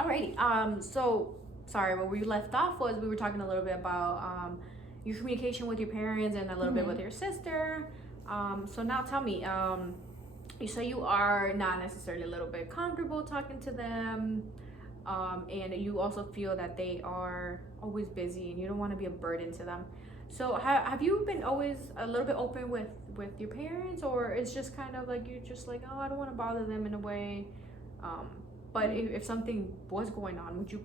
Alrighty. So sorry, where we left off was we were talking a little bit about your communication with your parents and a little bit Mm-hmm. with your sister. So now tell me, you say you are not necessarily a little bit comfortable talking to them, and you also feel that they are always busy and you don't want to be a burden to them. So have you been always a little bit open with your parents, or it's just kind of like you're just like, oh, I don't want to bother them in a way. Um, but if something was going on, would you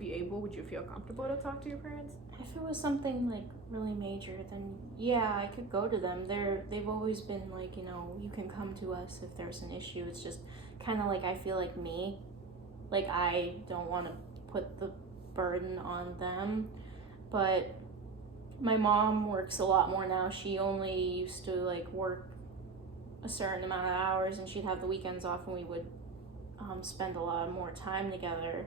feel comfortable to talk to your parents? If it was something like really major, then yeah, I could go to them. They've always been like, you can come to us if there's an issue. It's just kind of like I feel like me, like I don't want to put the burden on them. But my mom works a lot more now. She only used to like work a certain amount of hours, and she'd have the weekends off, and we would spend a lot more time together.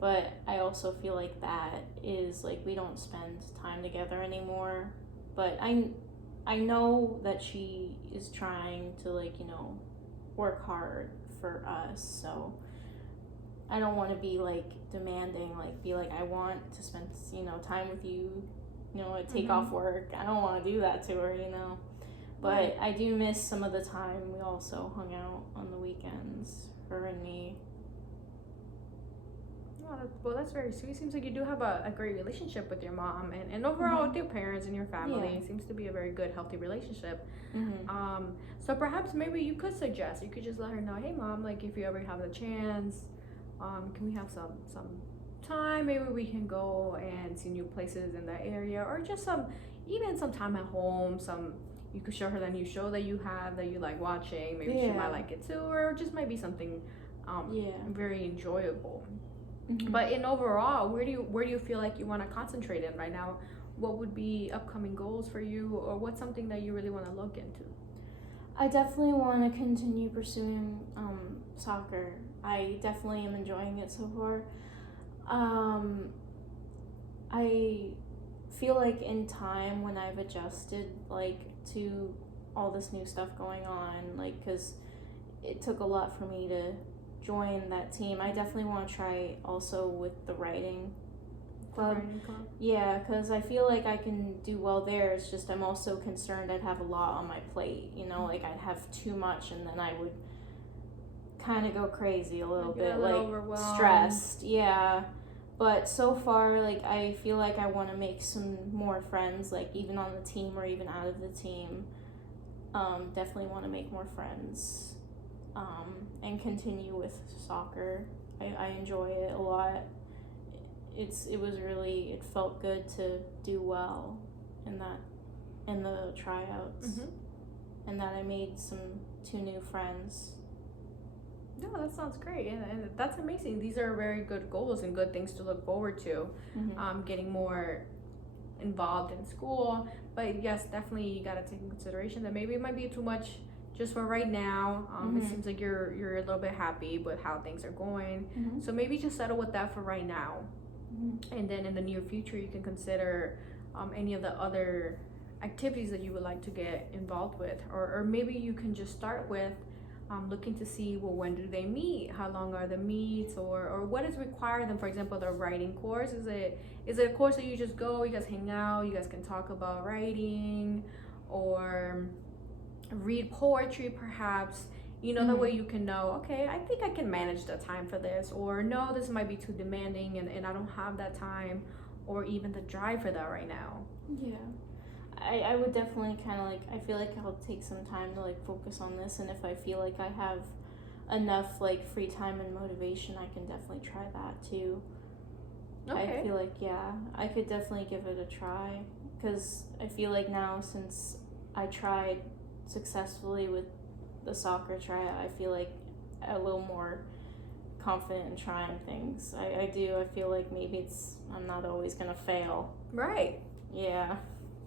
But I also feel like that is like we don't spend time together anymore. But I know that she is trying to like, work hard for us. So I don't want to be like demanding, like be like I want to spend, time with you, I take off work. I don't want to do that to her. But I do miss some of the time we also hung out on the weekends, her and me. Well, that's very sweet. Seems like you do have a great relationship with your mom, and overall with your parents and your family. Yeah. It seems to be a very good, healthy relationship. Mm-hmm. So perhaps maybe you could suggest, you could just let her know, hey, mom, like if you ever have the chance, can we have some time? Maybe we can go and see new places in the area, or just even some time at home. You could show her the new show that you have that you like watching. Maybe she might like it too, or just might be something very enjoyable. Mm-hmm. But in overall, where do you feel like you want to concentrate in right now? What would be upcoming goals for you, or what's something that you really want to look into? I definitely want to continue pursuing soccer. I definitely am enjoying it so far. I feel like in time when I've adjusted like to all this new stuff going on, like because it took a lot for me to join that team. I definitely want to try also with the writing club. Yeah, because I feel like I can do well there. It's just I'm also concerned I'd have a lot on my plate. Like I'd have too much, and then I would kind of go crazy a little bit, like stressed. Yeah. But so far, like I feel like I want to make some more friends, like even on the team or even out of the team. Definitely want to make more friends, and continue with soccer. I enjoy it a lot. It felt good to do well in the tryouts, and that I made two new friends. No, that sounds great, and that's amazing. These are very good goals and good things to look forward to. Getting more involved in school, but yes, definitely you got to take in consideration that maybe it might be too much just for right now. It seems like you're a little bit happy with how things are going, so maybe just settle with that for right now, and then in the near future you can consider any of the other activities that you would like to get involved with, or maybe you can just start with looking to see, well, when do they meet, how long are the meets, or what is required of them. For example, the writing course, is it a course that you just go, you guys hang out, you guys can talk about writing, or read poetry perhaps, that way you can know, okay, I think I can manage the time for this, or no, this might be too demanding and I don't have that time or even the drive for that right now. Yeah, I would definitely kind of like, I feel like I'll take some time to like focus on this, and if I feel like I have enough like free time and motivation, I can definitely try that too. I feel like, yeah, I could definitely give it a try, because I feel like now, since I tried successfully with the soccer tryout, I feel like a little more confident in trying things. I feel like maybe I'm not always gonna fail. Right. Yeah.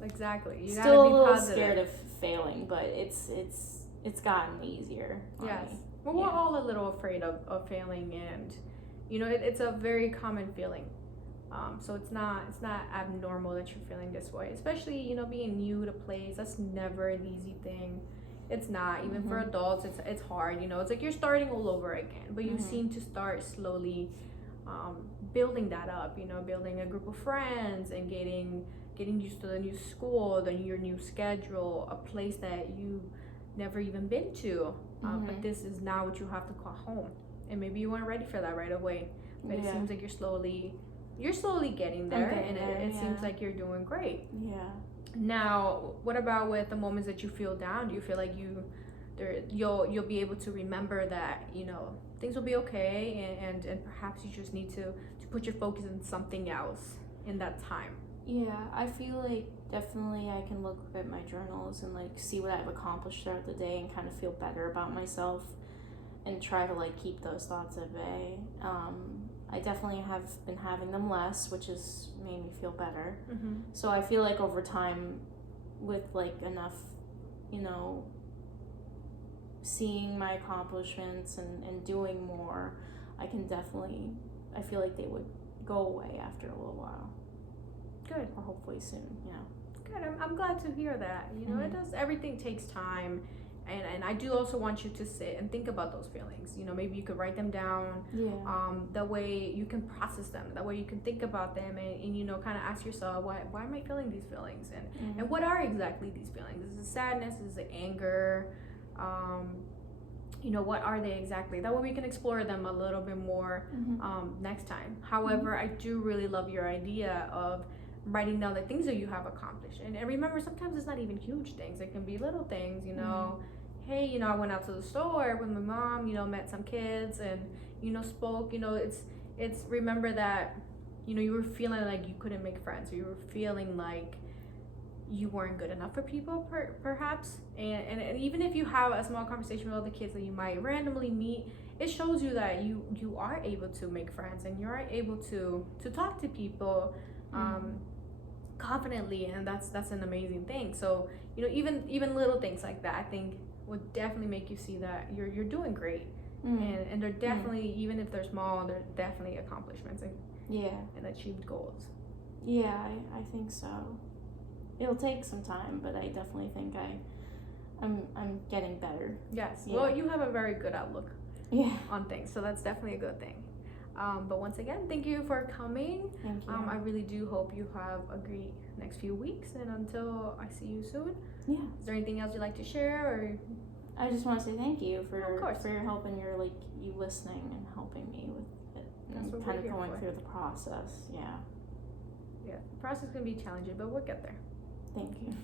Exactly. You Still gotta be a little positive. Scared of failing, but it's gotten easier. Yes. Well, we're all a little afraid of failing, and it's a very common feeling. So it's not abnormal that you're feeling this way, especially being new to plays. That's never an easy thing. It's not, even for adults. It's hard. It's like you're starting all over again, but you seem to start slowly building that up, you know, building a group of friends and getting used to the new school, your new schedule, a place that you never even been to, but this is now what you have to call home. And maybe you weren't ready for that right away, but it seems like you're slowly getting there, and it seems like you're doing great. Yeah. Now, what about with the moments that you feel down? Do you feel like you'll be able to remember that, you know, things will be okay, and perhaps you just need to put your focus on something else in that time? Yeah, I feel like definitely I can look at my journals and like see what I've accomplished throughout the day and kind of feel better about myself and try to like keep those thoughts at bay. I definitely have been having them less, which has made me feel better. So I feel like over time, with like enough, you know, seeing my accomplishments and doing more, I feel like they would go away after a little while. Good. Or hopefully soon, you know. Good. I'm glad to hear that. You know, everything takes time. And I do also want you to sit and think about those feelings. You know, maybe you could write them down. Yeah. That way you can process them. That way you can think about them and you know, kind of ask yourself, why am I feeling these feelings? And what are exactly these feelings? Is it sadness? Is it anger? You know, what are they exactly? That way we can explore them a little bit more next time. However, I do really love your idea of writing down the things that you have accomplished. And remember, sometimes it's not even huge things. It can be little things, you know. Hey, you know, I went out to the store with my mom, you know, met some kids and, you know, spoke, you know, it's remember that, you know, you were feeling like you couldn't make friends, or you were feeling like you weren't good enough for people, perhaps. And even if you have a small conversation with other kids that you might randomly meet, it shows you that you are able to make friends and you are able to talk to people confidently, and that's an amazing thing. So, you know, even little things like that, I think, would definitely make you see that you're doing great. And they're definitely, even if they're small, they're definitely accomplishments and achieved goals. Yeah, I think so. It'll take some time, but I definitely think I'm getting better. Yes. Yeah. Well, you have a very good outlook on things, so that's definitely a good thing. But once again, thank you for coming. Thank you. I really do hope you have a great next few weeks, and until I see you soon. Yeah. Is there anything else you'd like to share, or? I just want to say thank you for your help and your you listening and helping me with it and kind of going through the process. Yeah. Yeah, the process can be challenging, but we'll get there. Thank you.